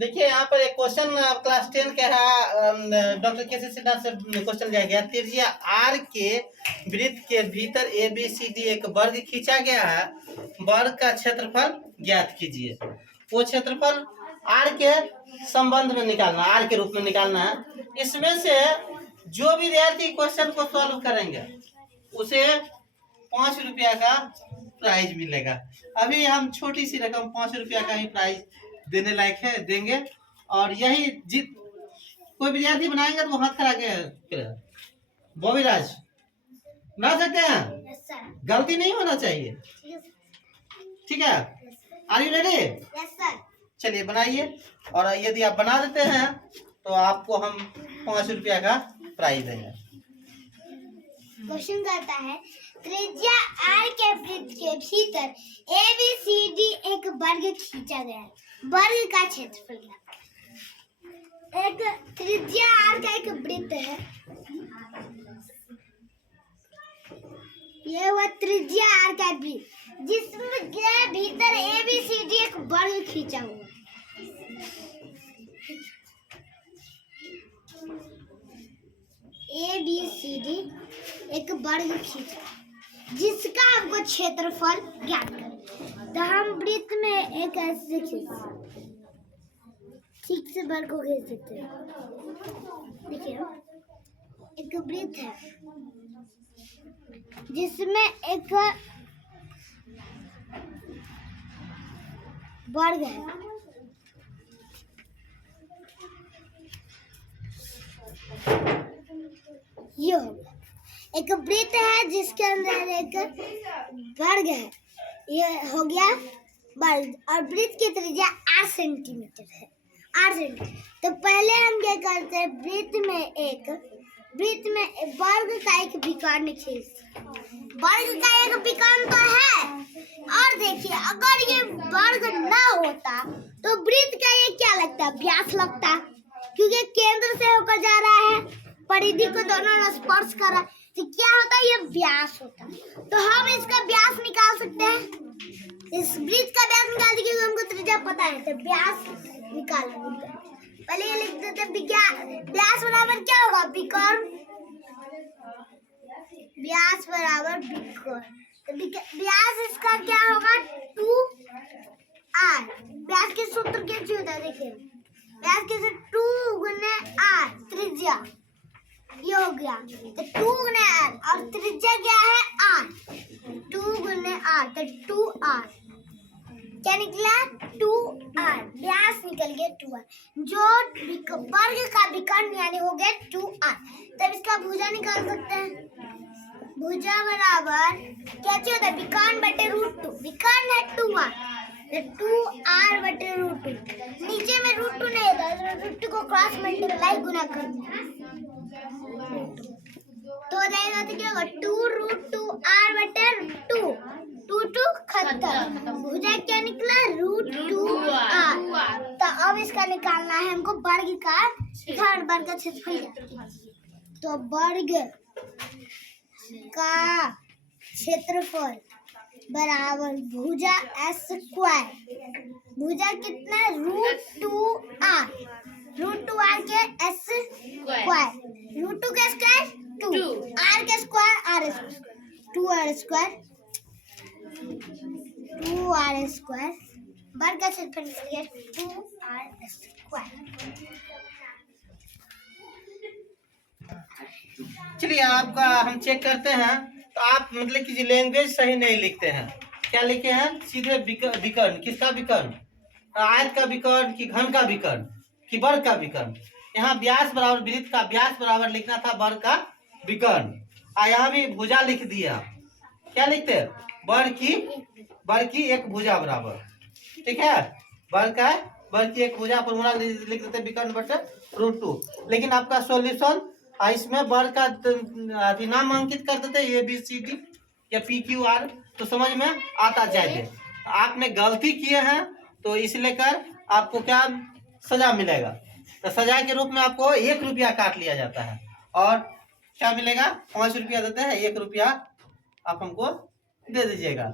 देखिए यहाँ पर एक क्वेश्चन क्लास 10 का है, डॉक्टर के सिन्हा से क्वेश्चन लिया गया। त्रिज्या आर के वृत्त के भीतर ए बी सी डी एक वर्ग खींचा गया है, वर्ग का क्षेत्रफल ज्ञात कीजिए। वो क्षेत्रफल आर के संबंध में निकालना, आर के रूप में निकालना है। इसमें से जो विद्यार्थी क्वेश्चन को सॉल्व करेंगे उसे 5 रुपया का प्राइज मिलेगा। अभी हम छोटी सी रकम 5 रुपया का ही प्राइज देने लायक है, देंगे। और यही जीत कोई विद्यार्थी बनाएंगे तो वो हाथ खड़ा के बॉबी राज बना सकते हैं। गलती नहीं होना चाहिए, ठीक है? Are you ready? चलिए बनाइए, और यदि आप बना देते हैं तो आपको हम 5 रुपया का प्राइज देंगे। क्वेश्चन कहता है त्रिज्या आर के वृत्त के भीतर ए बी सी डी एक वर्ग खींचा गया है, वर्ग का क्षेत्रफल क्या? एक त्रिज्या आर का एक वृत्त है, ये हुआ त्रिज्या आर का वृत्त जिसमें के भीतर ए बी सी डी एक वर्ग खींचा हुआ है। ए बी सी डी एक वर्ग खींचा जिसका आपको क्षेत्रफल ज्ञात करें। तो हम वृत्त में एक ऐसे ठीक से वर्ग को खींच सकते हैं। देखिए एक वृत्त है जिसमें एक वर्ग है, ये हो गया। एक वृत्त है जिसके अंदर एक वर्ग है, ये हो गया वर्ग। और वृत्त की त्रिज्या 8 सेंटीमीटर है, 8 सेंटीमीटर। तो पहले हम क्या करते हैं, वृत्त में वर्ग का एक विकर्ण खींचते हैं। वर्ग का एक विकर्ण तो है, और देखिए अगर ये वर्ग ना होता तो वृत्त का ये क्या लगता है, व्यास लगता, क्योंकि केंद्र से होकर जा रहा है, परिधि को दोनों स्पर्श कर रहा है, तो क्या होता है, ये व्यास होता है। तो हम इसका व्यास निकाल सकते हैं, इस वृत्त का व्यास निकाल देंगे, क्योंकि हमको त्रिज्या पता है। तो व्यास निकालेंगे, पहले ये लिख देते हैं, व्यास बराबर क्या होगा, विकर्ण, व्यास बराबर विकर्ण। तो व्यास इसका क्या होगा, 2r। व्यास के सूत्र कैसे होता है, देखिए व्यास कैसे 2 गुने r, त्रिज्या ये हो गया। तो 2 गुने r और त्रिज्या क्या है, r, 2 गुने r तो 2r। क्या निकला, 2r। व्यास निकल गया 2r, जो वर्ग का विकर्ण यानी हो गया 2r। तब इसका भुजा निकाल सकते हैं। भुजा बराबर क्या होता है, विकर्ण बटे √2। विकर्ण है 2r, 2r बटे √2। नीचे में √2 नहीं होता, √2 को क्रॉस मल्टीप्लाई गुना कर तो हो जाएगा। तो क्या होगा, 2√2r बटे 2, 2 खत्म। भुजा क्या निकला, √2r। तो अब इसका निकालना है हमको वर्ग का क्षेत्रफल। तो वर्ग का क्षेत्रफल बराबर भुजा s²। भुजा कितना, √2r, √2r के s², √2 के स्क्वायर 2, r के स्क्वायर r², 2r², 2r²। वर्ग का क्षेत्रफल 2r²। चलिए आपका हम चेक करते हैं। तो आप मतलब कि लैंग्वेज सही नहीं लिखते हैं। क्या लिखे हैं, सीधे विकर्ण। किसका विकर्ण, आयत का विकर्ण कि घन का विकर्ण कि वर्ग का विकर्ण। यहाँ व्यास बराबर वृत्त का व्यास बराबर लिखना था वर्ग का विकर्ण, और यहाँ भी भुजा लिख दिया। क्या लिखते हैं, वर्ग की एक भुजा बराबर, ठीक है। वर्ग की एक भुजा फॉर्मूला लिख देते विकर्ण बटे √2। लेकिन आपका सॉल्यूशन इसमें वर्ग का नामांकित कर देते ABCD या PQR, तो समझ में आता जाए। आपने गलती किए हैं तो इस लेकर आपको क्या सजा मिलेगा। तो सजा के रूप में आपको 1 रुपया काट लिया जाता है, और क्या मिलेगा, 5 रुपया देते हैं, 1 रुपया आप हमको दे दीजिएगा।